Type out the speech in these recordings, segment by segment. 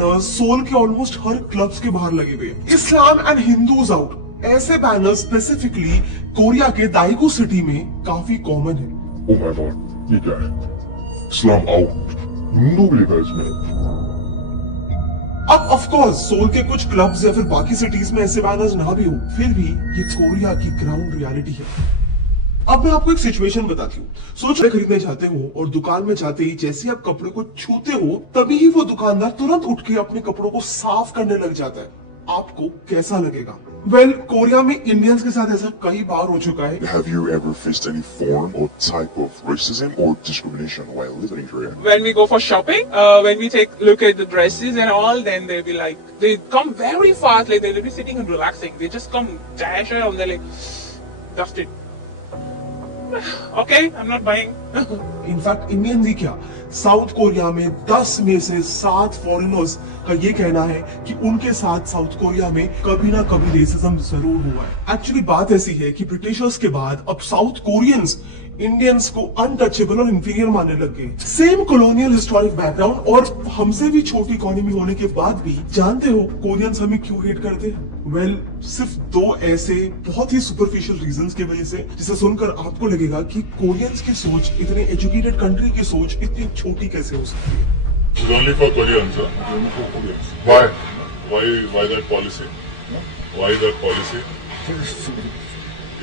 Soul के almost हर clubs के बाहर लगे हुए। इस्लाम एंड हिंदूज आउट, ऐसे बैनर स्पेसिफिकली कोरिया के दाइगू सिटी में काफी कॉमन है। ओह माय गॉड, ये क्या है? इस्लाम आउट, हिंदू भी लिखा है इसमें। अब ऑफ कोर्स सोल के कुछ क्लब्स या फिर बाकी सिटीज में ऐसे बैनर्स ना भी हो, फिर भी ये कोरिया की ग्राउंड रियलिटी है। अब मैं आपको एक सिचुएशन बताती हूँ। सोच रहे खरीदने जाते हो और दुकान में जाते ही जैसे आप कपड़े को छूते हो तभी ही वो दुकानदार तुरंत उठ के अपने कपड़ों को साफ करने लग जाता है। आपको कैसा लगेगा? वेल, कोरिया में इंडियंस के साथ ऐसा कई बार हो चुका है। Have you ever faced any form or type of racism or discrimination while living in Korea? When we go for shopping, when we take look at the dresses and all, then they'll be like, they come very fast, like they'll be sitting and relaxing. They just come dash around, they're like, dust it. Okay, I'm not buying. In fact Indian ही क्या, South Korea में 10 में से 7 foreigners का ये कहना है कि उनके साथ साउथ कोरिया में कभी ना कभी रेसिज्म जरूर हुआ है। एक्चुअली बात ऐसी है कि ब्रिटिशर्स के बाद अब साउथ कोरियंस इंडियंस को अनटचेबल और इंफीरियर मानने लग गए। सेम कॉलोनियल हिस्टोरिक बैकग्राउंड और हमसे भी छोटी इकोनॉमी होने के बाद भी जानते हो कोरियंस हमें क्यों हेट करते हैं? वेल, सिर्फ 2 ऐसे बहुत ही सुपरफिशियल रीजंस की वजह से जिसे सुनकर आपको लगेगा कि कोरियंस की सोच, इतने एजुकेटेड कंट्री की सोच इतनी छोटी कैसे हो सकती है। It's only for Koreans, huh? Only for Koreans. Why that policy? Why that policy?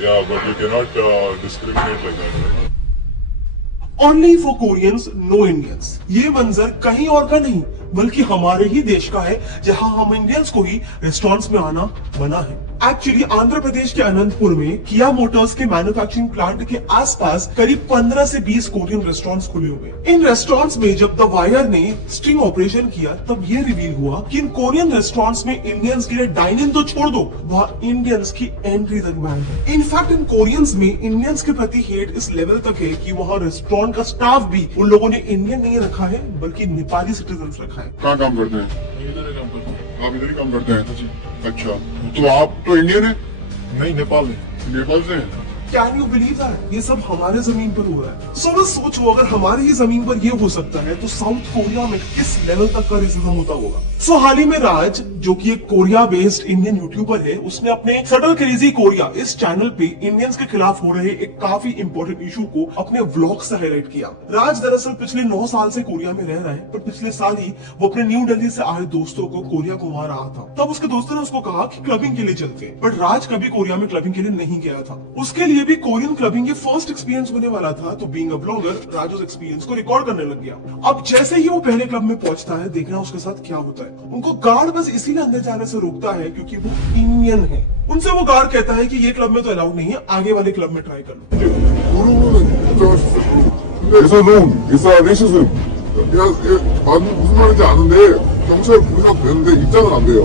Yeah, but you cannot discriminate like that, right? Only for Koreans, no Indians। ये मंजर कहीं और का नहीं बल्कि हमारे ही देश का है, जहां हम इंडियंस को ही रेस्टोरेंट्स में आना मना है। एक्चुअली आंध्र प्रदेश के अनंतपुर में किया मोटर्स के मैन्युफैक्चरिंग प्लांट के आसपास करीब 15 से 20 कोरियन रेस्टोरेंट्स खुले हुए। इन रेस्टोरेंट्स में जब द वायर ने स्टिंग ऑपरेशन किया तब ये रिवील हुआ कि इन कोरियन रेस्टोरेंट्स में इंडियंस के लिए डाइन इन तो छोड़ दो, वहाँ इंडियंस की एंट्री तक बैन है। इनफैक्ट इन कोरियंस में इंडियंस के प्रति हेट इस लेवल तक है कि वहाँ रेस्टोरेंट का स्टाफ भी उन लोगों ने इंडियन नहीं रखा है बल्कि नेपाली सिटीजन रखा है। कहाँ काम करते हैं? इधर ही काम करते हैं। आप इधर ही काम करते हैं? अच्छा, तो आप तो इंडियन है? नहीं, नेपाल से हैं। Can you believe that? ये सब हमारे जमीन पर हो रहा है। सो बस सोचो, अगर हमारी ही जमीन पर ये हो सकता है तो साउथ कोरिया में किस लेवल तक का रेसिज्म होता होगा। सो हाल ही में राज, जो कि एक कोरिया बेस्ड इंडियन यूट्यूबर है, उसने अपने सटल क्रेजी कोरिया इस चैनल पे इंडियंस के खिलाफ हो रहे एक काफी इंपॉर्टेंट इशू को अपने व्लॉग से हाईलाइट किया। राज दरअसल पिछले 9 साल से कोरिया में रह रहा है, पर पिछले साल ही वो अपने न्यू दिल्ली से आए दोस्तों को कोरिया घुमा रहा था। तब उसके दोस्तों ने उसको कहा कि क्लबिंग के लिए चलते हैं, बट राज कभी कोरिया में क्लबिंग के लिए नहीं गया था। उसके लिए भी कोरियन क्लबिंग ये फर्स्ट एक्सपीरियंस होने वाला था, तो बीइंग अ ब्लॉगर राज उस एक्सपीरियंस को रिकॉर्ड करने लग गया। अब जैसे ही वो पहले क्लब में पहुंचता है, देखना उसके साथ क्या होता है। उनको गार्ड बस इसीलिए अंदर जाने से रोकता है क्योंकि वो इंडियन है। उनसे वो गार्ड कहता है कि ये क्लब में तो अलाउड नहीं है, आगे वाले क्लब में ट्राई कर लो। 무슨 말인지 아는데 경찰 부르셔도 되는데 입장은 안 돼요.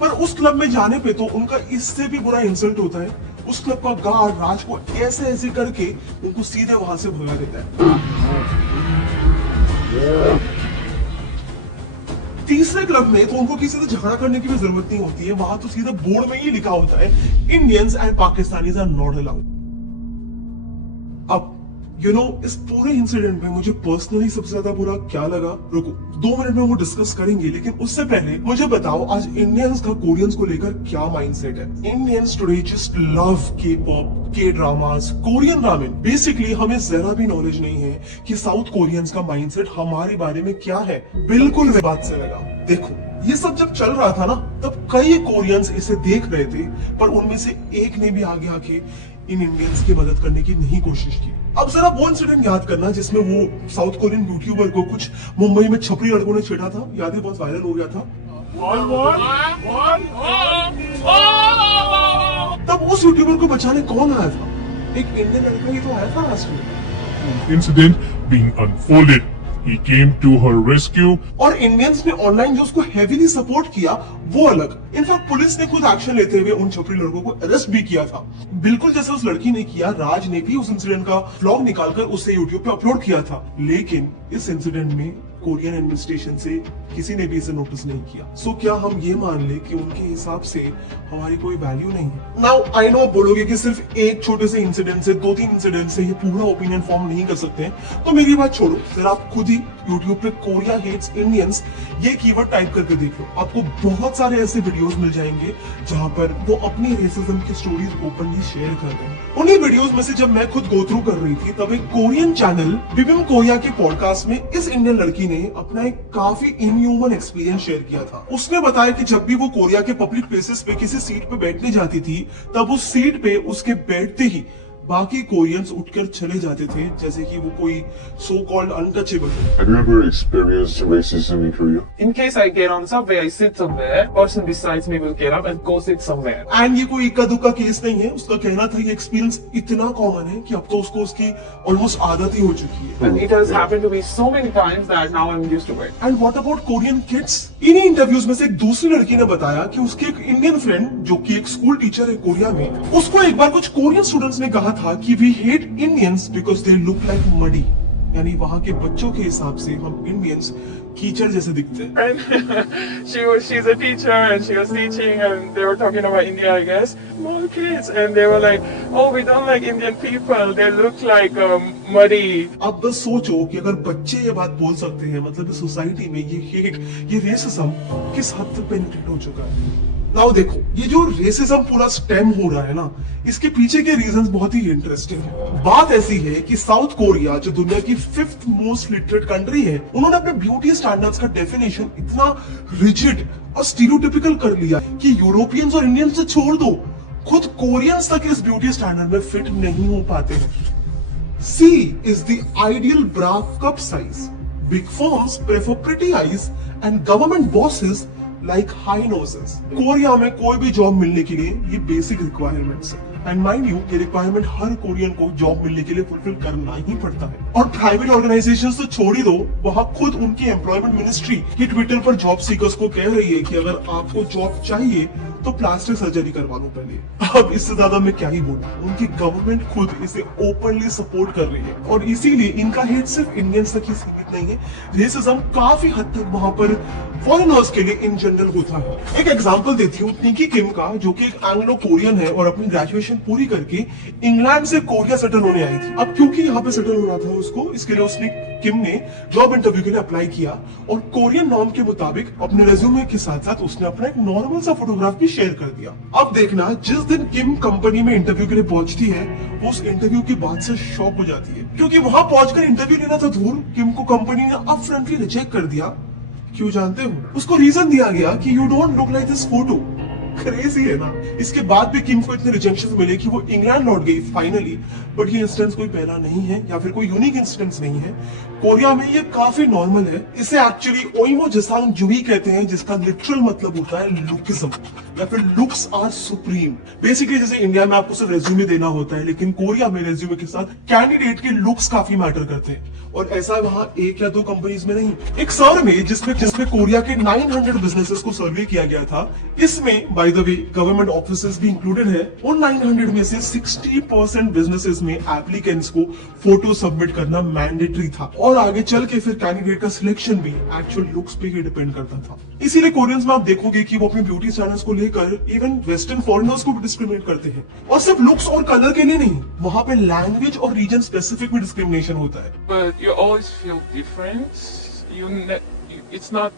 पर उस क्लब में जाने पे तो उनका इससे भी बुरा इंसल्ट होता है। उस क्लब का गार्ड राज को ऐसे ऐसे करके उनको सीधे वहां से भगा देता है। तीसरे क्लब में तो उनको किसी से झगड़ा करने की भी जरूरत नहीं होती है, वहां तो सीधा बोर्ड में ही लिखा होता है, Indians and Pakistanis are not allowed. अब इस पूरे इंसिडेंट में मुझे पर्सनली सबसे ज्यादा बुरा क्या लगा, रुको 2 मिनट में वो डिस्कस करेंगे, लेकिन उससे पहले मुझे बताओ आज इंडियंस का कोरियंस को लेकर क्या माइंडसेट है। इंडियंस टुडे जस्ट लव के पॉप, के ड्रामास, कोरियन रामेन। बेसिकली हमें जरा भी नॉलेज नहीं है कि साउथ कोरियंस का माइंडसेट हमारे बारे में क्या है। बिल्कुल वे बात से लगा। देखो, ये सब जब चल रहा था ना, तब कई कोरियंस इसे देख रहे थे, पर उनमें से एक ने भी आगे आके इन इंडियंस की मदद करने की नहीं कोशिश की। अब जरा वो इंसिडेंट याद करना जिसमें वो साउथ कोरियन यूट्यूबर को कुछ मुंबई में छपरी लड़कों ने छेड़ा था, याद है, बहुत वायरल हो गया था। तब उस यूट्यूबर को बचाने कौन आया था? एक इंडियन लड़का ही तो आया था लास्ट में। Incident being unfolded, he came to her rescue. और इंडियंस ने ऑनलाइन जो उसको हेवीली सपोर्ट किया वो अलग। इनफैक्ट पुलिस ने खुद एक्शन लेते हुए उन छपरी लड़कों को अरेस्ट भी किया था, बिल्कुल जैसे उस लड़की ने किया। राज ने भी उस इंसिडेंट का व्लॉग निकालकर उसे यूट्यूब पे अपलोड किया था, लेकिन इस इंसिडेंट में कोरियन एडमिनिस्ट्रेशन से किसी ने भी इसे नोटिस नहीं किया। सो क्या हम ये मान ले कि उनके हिसाब से हमारी कोई वैल्यू नहीं है? नाउ आई नो आप बोलोगे कि सिर्फ एक छोटे से इंसिडेंट से, 2-3 इंसिडेंट से ये पूरा ओपिनियन फॉर्म नहीं कर सकते हैं, तो मेरी बात छोड़ो, फिर आप खुद ही यूट्यूब पे कोरिया हेट्स इंडियंस ये कीवर्ड टाइप करके देख लो। आपको बहुत सारे ऐसे वीडियोस मिल जाएंगे जहां पर वो अपनी रेसिज्म की स्टोरीज ओपनली शेयर कर रहे हैं। उन्हीं वीडियोस में से जब मैं खुद गो थ्रू कर रही थी, तब एक कोरियन चैनल बिबिम कोरिया के पॉडकास्ट में इस इंडियन लड़की ने अपना एक काफी इनह्यूमन एक्सपीरियंस शेयर किया था। उसने बताया कि जब भी वो कोरिया के पब्लिक प्लेसेस पे किसी सीट पे बैठने जाती थी, तब उस सीट पे उसके बैठते ही बाकी कोरियंस उठकर चले जाते थे, जैसे कि वो कोई सो कॉल्ड अनटचेबल है। Have you ever experienced racism in Korea? In case I get on subway, I sit somewhere, person besides me will get up and go sit somewhere. And ये कोई इक्का दुक्का केस नहीं है। उसका कहना था ये एक्सपीरियंस इतना कॉमन है कि अब तो उसको उसकी ऑलमोस्ट आदत ही हो चुकी है। And it has happened to me so many times that now I'm used to it. And what about Korean kids? इन्हीं इंटरव्यूज में से एक दूसरी लड़की ने बताया कि उसकी एक इंडियन फ्रेंड जो कि एक स्कूल टीचर है कोरिया में, उसको एक बार कुछ कोरियन स्टूडेंट्स ने कहा था कि we hate Indians because they look like muddy, यानी वहां के बच्चों के हिसाब से हम इंडियंस कीचड़ जैसे दिखते हैं। And she's a teacher and she was teaching and they were talking about India, I guess. Small kids and they were like, oh, we don't like Indian people. They look like muddy. अब बस सोचो कि अगर बच्चे ये बात बोल सकते हैं, मतलब सोसाइटी में ये हेट, ये रेसिज्म किस हद तक पेनिट्रेट हो चुका है। नाउ देखो, ये जो रेसिज्म पूरा स्टेम हो रहा है ना, इसके पीछे के रीजंस बहुत ही इंटरेस्टिंग है। बात ऐसी है कि साउथ कोरिया जो दुनिया की 5th मोस्ट लिटरेट कंट्री है, उन्होंने अपने ब्यूटी स्टैंडर्ड्स का डेफिनेशन इतना रिजिड और स्टीरियोटिपिकल कर लिया कि यूरोपियंस और इंडियंस से छोड़ दो, खुद कोरियंस तक इस ब्यूटी स्टैंडर्ड में फिट नहीं हो पाते हैं। C is the ideal bra cup size. Big firms prefer pretty eyes and government bosses like high noses. Korea में कोई भी जॉब मिलने के लिए ये बेसिक रिक्वायरमेंट्स है। एंड माइंड यू, ये रिक्वायरमेंट हर कोरियन को जॉब मिलने के लिए फुलफिल करना ही पड़ता है। और प्राइवेट ऑर्गेनाइजेशंस तो छोड़ ही दो, वहां खुद उनकी एम्प्लॉयमेंट मिनिस्ट्री ये ट्विटर पर जॉब सीकर्स को कह रही है कि अगर आपको जॉब चाहिए तो प्लास्टिक सर्जरी करवा लो पहले। अब इससे ज्यादा मैं क्या ही बोलूं, उनकी गवर्नमेंट खुद इसे ओपनली सपोर्ट कर रही है और इसीलिए इनका हेट सिर्फ इंडियंस तक ही सीमित नहीं है। रेसिज्म काफी हद तक वहां पर फॉरेनर्स के लिए इन जनरल होता है। एक एग्जांपल देती हूँ निकी किम का, जो कि एक एंग्लो कोरियन है और अपनी ग्रेजुएशन पूरी करके इंग्लैंड से कोरिया सेटल होने आई थी। अब क्योंकि यहाँ पे सेटल होना था उसको, इसके लिए उसने किम ने जॉब इंटरव्यू के लिए अप्लाई किया और कोरियन नॉर्म के मुताबिक अपने रेज्यूमे के साथ साथ उसने अपना एक नॉर्मल सा फोटोग्राफ भी शेयर कर दिया। अब देखना, जिस दिन किम कंपनी में इंटरव्यू के लिए पहुंचती है, वो उस इंटरव्यू की बात से शॉक हो जाती है, क्योंकि वहां पहुंचकर इंटरव्यू लेना था दूर, किम को कंपनी ने अप फ्रंटली रिजेक्ट कर दिया। क्यों जानते हो? उसको रीजन दिया गया कि you don't look like this photo. Crazy है ना। इसके बाद भी किम को इतने रिजेक्शन मिले कि वो इंग्लैंड लौट गई फाइनली। बट ये इंसिडेंस कोई पहला नहीं है या फिर कोई यूनिक इंसिडेंस नहीं है। कोरिया में ये काफी नॉर्मल है। इसे एक्चुअली ओइमो जिसांग जुही कहते हैं, जिसका लिटरल मतलब होता है लुकिज्म या फिर लुक्स आर सुप्रीम। बेसिकली जैसे इंडिया में आपको सिर्फ रेज्यूमे देना होता है, लेकिन कोरिया में रेज्यूमे के साथ कैंडिडेट के लुक्स काफी मैटर करते हैं। और ऐसा वहां 1 या 2 कंपनीज में नहीं। एक सर्वे जिसमें कोरिया के 900 बिजनेसेस को सर्वे किया गया था, इसमें by the way government offices भी इंक्लूडेड है। उन 900 में से 60% बिजनेसेस में एप्लीकेंट्स को फोटो सबमिट करना मैंडेटरी था और आगे चल के फिर कैंडिडेट का सिलेक्शन भी एक्चुअल लुक्स पे ही डिपेंड करता था। इसीलिए कोरियंस में आप देखोगे कि वो अपने ब्यूटी स्टैंडर्ड्स को लेकर इवन वेस्टर्न फॉरेनर्स को भी डिस्क्रिमिनेट करते हैं। और सिर्फ लुक्स और कलर के लिए नहीं, वहां पे लैंग्वेज और रीजन स्पेसिफिक भी डिस्क्रिमिनेशन होता है। But you always feel different. It's not.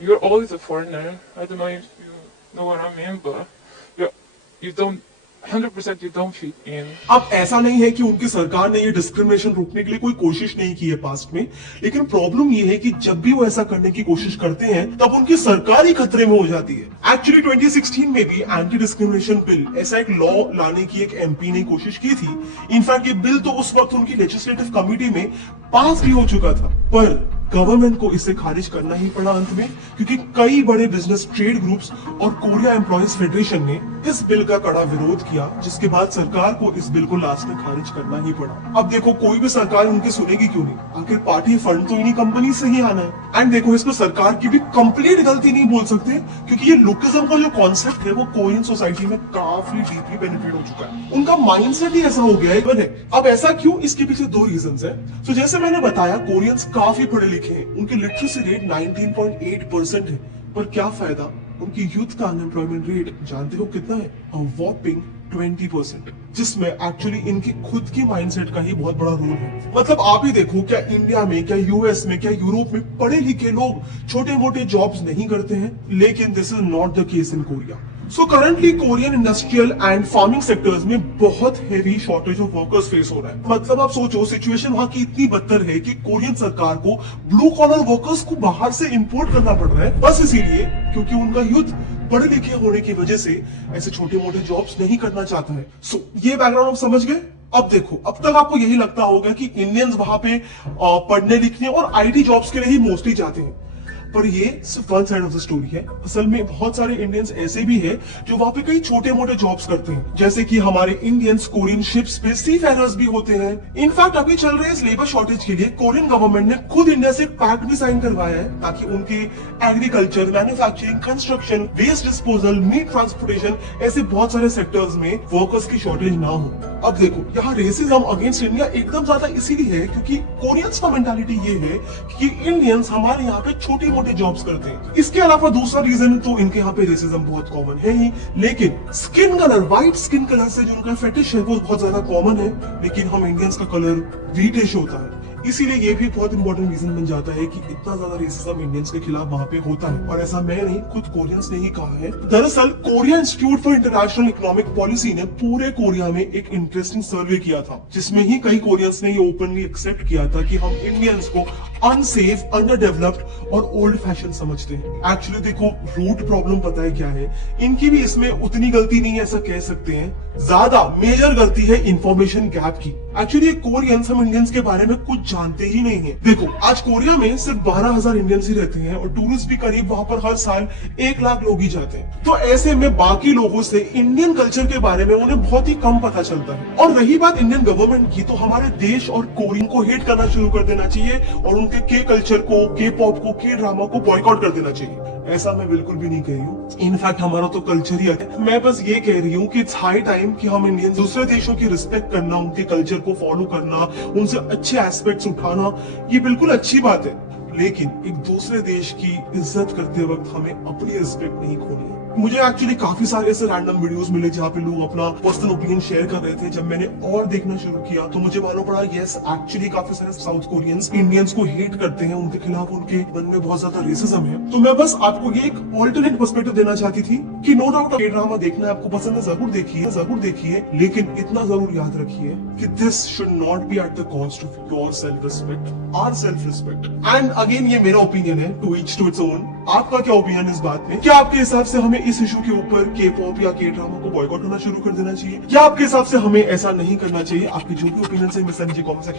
You're always a foreigner. I don't know if you know what I mean, but you don't. 100% you don't fit in. अब ऐसा नहीं है कि उनकी सरकार ने ये डिस्क्रिमिनेशन रोकने के लिए कोई कोशिश नहीं की है पास्ट में, लेकिन प्रॉब्लम ये है कि जब भी वो ऐसा करने की कोशिश करते हैं, तब उनकी सरकार ही खतरे में हो जाती है। एक्चुअली 2016 में भी एंटी डिस्क्रिमिनेशन बिल, ऐसा एक लॉ लाने की एक एमपी ने कोशिश की थी। इनफैक्ट ये बिल तो उस वक्त उनकी लेजिस्लेटिव कमिटी में पास भी हो चुका था, पर गवर्नमेंट को इसे खारिज करना ही पड़ा अंत में, क्योंकि कई बड़े बिजनेस ट्रेड ग्रुप्स और कोरिया एम्प्लॉयज फेडरेशन ने इस बिल का कड़ा विरोध किया, जिसके बाद सरकार को इस बिल को लास्ट में खारिज करना ही पड़ा। अब देखो, कोई भी सरकार उनकी सुनेगी क्यों नहीं? आखिर पार्टी फंड तो इन्हीं कंपनी से ही आना है। एंड देखो, इसमें सरकार की भी कंप्लीट गलती नहीं बोल सकते, क्योंकि ये लुकिज्म का जो कॉन्सेप्ट है वो कोरियन सोसाइटी में काफी डीपली पेनिट्रेट हो चुका है। उनका माइंडसेट ही ऐसा हो गया है। अब ऐसा क्यों? इसके पीछे 2 रीजंस है। तो जैसे मैंने बताया, कोरियंस काफी पढ़े लिखे हैं, उनकी लिटरेसी रेट 19.8% है, पर क्या फायदा, उनकी यूथ का अनएम्प्लॉयमेंट रेट जानते हो कितना है? अ वॉपिंग 20%, जिसमें एक्चुअली इनकी खुद की माइंडसेट का ही बहुत बड़ा रोल है। मतलब आप ही देखो, क्या इंडिया में, क्या यूएस में, क्या यूरोप में पढ़े लिखे लोग छोटे मोटे जॉब्स नहीं करते हैं? लेकिन this is not the case in Korea. So currently Korean industrial and farming sectors में बहुत heavy shortage of workers face हो रहा है। मतलब आप सोचो, सिचुएशन वहां की इतनी बदतर है कि कोरियन सरकार को ब्लू कॉलर वर्कर्स को बाहर से इंपोर्ट करना पड़ रहा है, बस इसीलिए क्योंकि उनका यूथ पढ़े लिखे होने की वजह से ऐसे छोटे मोटे जॉब्स नहीं करना चाहता है। सो ये बैकग्राउंड आप समझ गए। अब देखो, अब तक आपको यही लगता होगा कि इंडियंस वहां पे पढ़ने लिखने और आईटी जॉब्स के लिए ही मोस्टली जाते हैं, पर ये सिर्फ one side of the story है। असल में बहुत सारे इंडियंस ऐसे भी हैं जो वहां पे कई छोटे मोटे जॉब्स करते हैं, जैसे कि हमारे इंडियंस कोरियन शिप्स पे सी फेरर्स भी होते हैं। इनफैक्ट अभी चल रहे इस लेबर शॉर्टेज के लिए कोरियन गवर्नमेंट ने खुद इंडिया से एक पैक्ट भी साइन करवाया है, ताकि उनके agriculture, manufacturing, construction, waste disposal, meat transportation, ऐसे बहुत सारे सेक्टर्स में वर्कर्स की शॉर्टेज ना हो। अब देखो, यहाँ रेसिज्म अगेंस्ट इंडिया एकदम ज्यादा इसीलिए है क्योंकि कोरियंस का मेंटालिटी ये है कि इंडियंस हमारे यहाँ पे छोटी मोटी जॉब्स करते हैं। इसके अलावा दूसरा रीजन तो इनके यहाँ पे रेसिज्म बहुत कॉमन है ही, लेकिन skin colour, white skin colour से जो उनका फेटिश है वो बहुत ज्यादा कॉमन है। लेकिन हम इंडियंस का कलर व्हीटिश होता है, इसीलिए ये भी बहुत इंपॉर्टेंट रीजन बन जाता है कि इतना ज्यादा रेसिज्म इंडियंस के खिलाफ वहां पे होता है। और ऐसा मैं नहीं, खुद कोरियंस ने ही कहा है। दरअसल Korea institute for international economic policy ने पूरे कोरिया में एक इंटरेस्टिंग सर्वे किया था, जिसमें ही कई कोरियंस ने ये ओपनली एक्सेप्ट किया था कि हम इंडियंस को अनसेफ, अंडर डेवलप्ड और ओल्ड फैशन समझते हैं। एक्चुअली देखो, रूट प्रॉब्लम पता है क्या है? इनकी भी इसमें उतनी गलती नहीं है, ऐसा कह सकते हैं। ज्यादा मेजर गलती है इंफॉर्मेशन गैप की। एक्चुअली कोरियंस हम इंडियंस के बारे में कुछ जानते ही नहीं है। देखो, आज कोरिया में सिर्फ 12,000 इंडियंस ही रहते हैं और टूरिस्ट भी करीब वहां पर हर साल 1 लाख लोग ही जाते हैं। तो ऐसे में बाकी लोगों से इंडियन कल्चर के बारे में उन्हें बहुत ही कम पता चलता है। और रही बात इंडियन गवर्नमेंट की, तो हमारे देश और कोरियन को हेट करना शुरू कर देना चाहिए और उनके के कल्चर को, के पॉप को, के ड्रामा को बॉयकॉट कर देना चाहिए। ऐसा मैं बिल्कुल भी नहीं कह रही हूँ। इनफैक्ट हमारा तो कल्चर ही है। मैं बस ये कह रही हूँ कि इट्स हाई टाइम कि हम इंडियन दूसरे देशों की रिस्पेक्ट करना, उनके कल्चर को फॉलो करना, उनसे अच्छे एस्पेक्ट्स उठाना, ये बिल्कुल अच्छी बात है। लेकिन एक दूसरे देश की इज्जत करते वक्त हमें अपनी रिस्पेक्ट नहीं खोनी है। मुझे एक्चुअली काफी सारे ऐसे रैंडम वीडियोस मिले जहाँ पे लोग अपना पर्सनल ओपिनियन शेयर कर रहे थे। जब मैंने और देखना शुरू किया तो मुझे मालूम पड़ा, यस, एक्चुअली काफी सारे साउथ कोरियंस इंडियंस को हेट करते हैं, उनके खिलाफ उनके मन में बहुत ज्यादा रेसिज्म है। तो मैं बस आपको ये एक ऑल्टरनेट पर्सपेक्टिव देना चाहती थी कि नो डाउट ये ड्रामा देखना आपको पसंद है, जरूर देखिए, लेकिन इतना जरूर याद रखिए कि this should not be at the cost of your self respect, our self respect. And again, ये मेरा ओपिनियन है, to each to its own. आपका क्या ओपिनियन इस बात में? क्या आपके हिसाब से हमें इस इशू के ऊपर के पॉप या के ड्रामा को बॉयकॉट करना शुरू कर देना चाहिए, या आपके हिसाब से हमें ऐसा नहीं करना चाहिए? आपकी जो भी ओपिनियन है, मैं कमेंट सेक्शन